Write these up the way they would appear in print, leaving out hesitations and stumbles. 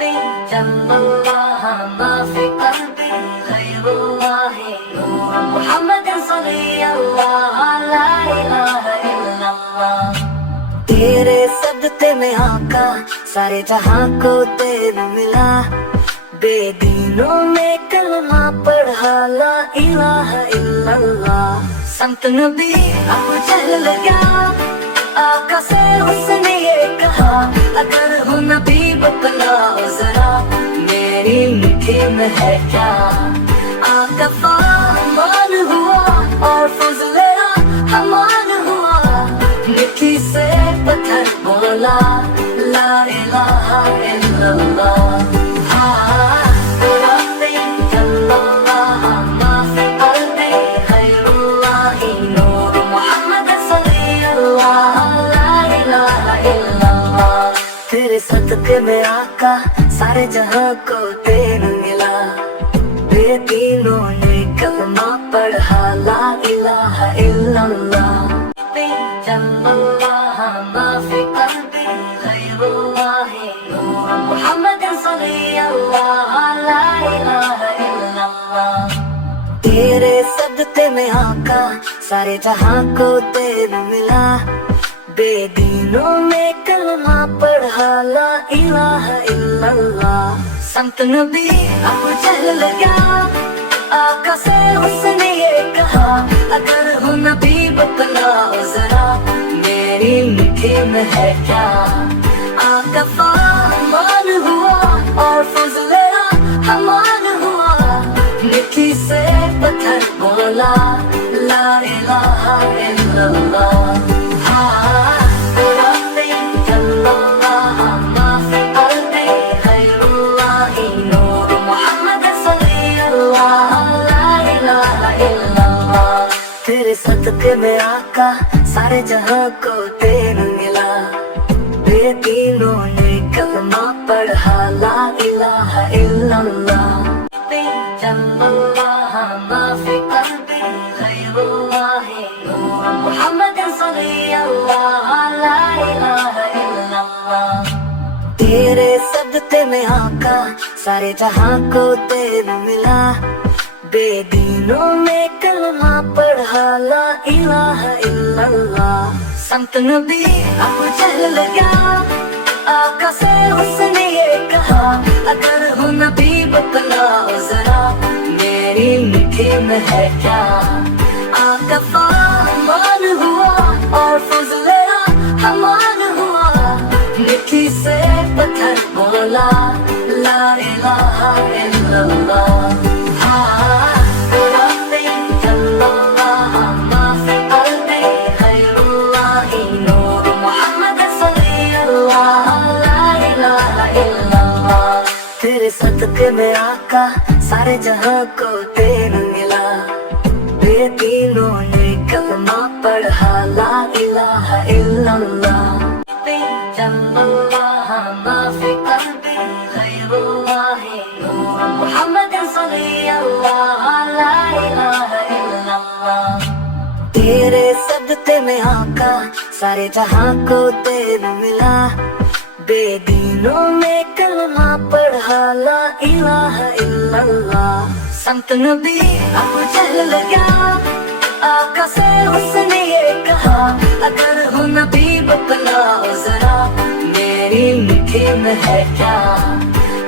جل اللہ ما فی قلبی غیر اللہ نور محمد صلی اللہ لا الہ الا اللہ۔ تیرے صدقے میں آقا سارے جہاں کو تیرے ملا، بے دینوں میں کلمہ پڑھا لا الہ الا اللہ۔ سمت نبی ابو جہل لگا، آقا سے اس نے یہ کہا اگر ہو نبی بتلاؤ ذرا میری مٹھی میں ہے کیا۔ آقا فرمان ہوا اور فضل رحمان ہوا، مٹھی سے پتھر بولا لا الہ الا اللہ۔ تیرے صدقے میں آقا سارے جہاں کو تین ملا، بے دینوں نے کلمہ پڑھا لا الہ الا اللہ۔ جل اللہ ما فی قلبی غیر اللہ نور محمد صلی اللہ لا الہ الا اللہ۔ تیرے صدقے میں آقا سارے جہاں کو تین ملا، بے دینوں میں کلمہ پڑھا لا الہ الا اللہ۔ سمت نبی ابو جہل لگا، آقا سے اس نے یہ کہا اگر ہو نبی بتلاؤ ذرا میری مٹھی میں ہے کیا۔ آقا فرمان ہوا اور فضل رحمان ہوا، مٹھی سے پتھر بولا لا الہ الا اللہ۔ تیرے صدقے میں آقا سارے جہاں کو تین ملا، بے دینوں نے کلمہ پڑھا لا الہ الا اللہ۔ جل اللہ ما فی قلبی غیر اللہ نور محمد صلی اللہ لا الہ الا اللہ۔ تیرے صدقے میں آقا سارے جہاں کو تین ملا، بے دینوں میں کلمہ پڑھا لا الہ الا اللہ۔ سمت نبی ابو جہل لگا، آقا سے اس نے یہ کہا اگر ہو نبی بتلاؤ ذرا میری مٹھی میں ہے کیا۔ آقا فرمان ہوا اور فضل رحمان ہوا، مٹھی سے پتھر بولا لا الہ الا اللہ۔ تیرے صدقے میں آقا سارے جہاں کو تین ملا، بے دینوں نے کلمہ پڑھا لا الہ الا اللہ۔ جل اللہ ما فی قلبی غیر اللہ نور محمد صلی اللہ لا الہ الا اللہ۔ تیرے صدقے میں آقا سارے جہاں کو تین ملا، بے دینوں میں کلمہ پڑھا لا الہ الا اللہ۔ سمت نبی ابو جہل لگا، آقا سے اس نے یہ کہا اگر ہو نبی بتلاؤ ذرا میری مٹھی میں ہے کیا۔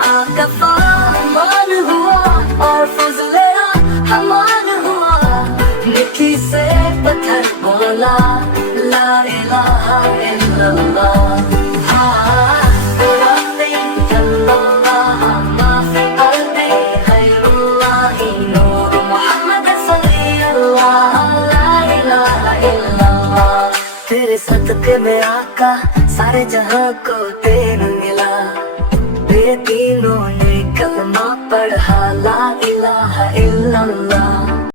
آقا فرمان ہوا اور فضل رحمان ہوا، مٹھی سے پتھر بولا لا الہ الا اللہ۔ تیرے صدقے میں آقا سارے جہاں کو تین ملا، بے دینوں نے کلمہ پڑھا لا الہ الا اللہ۔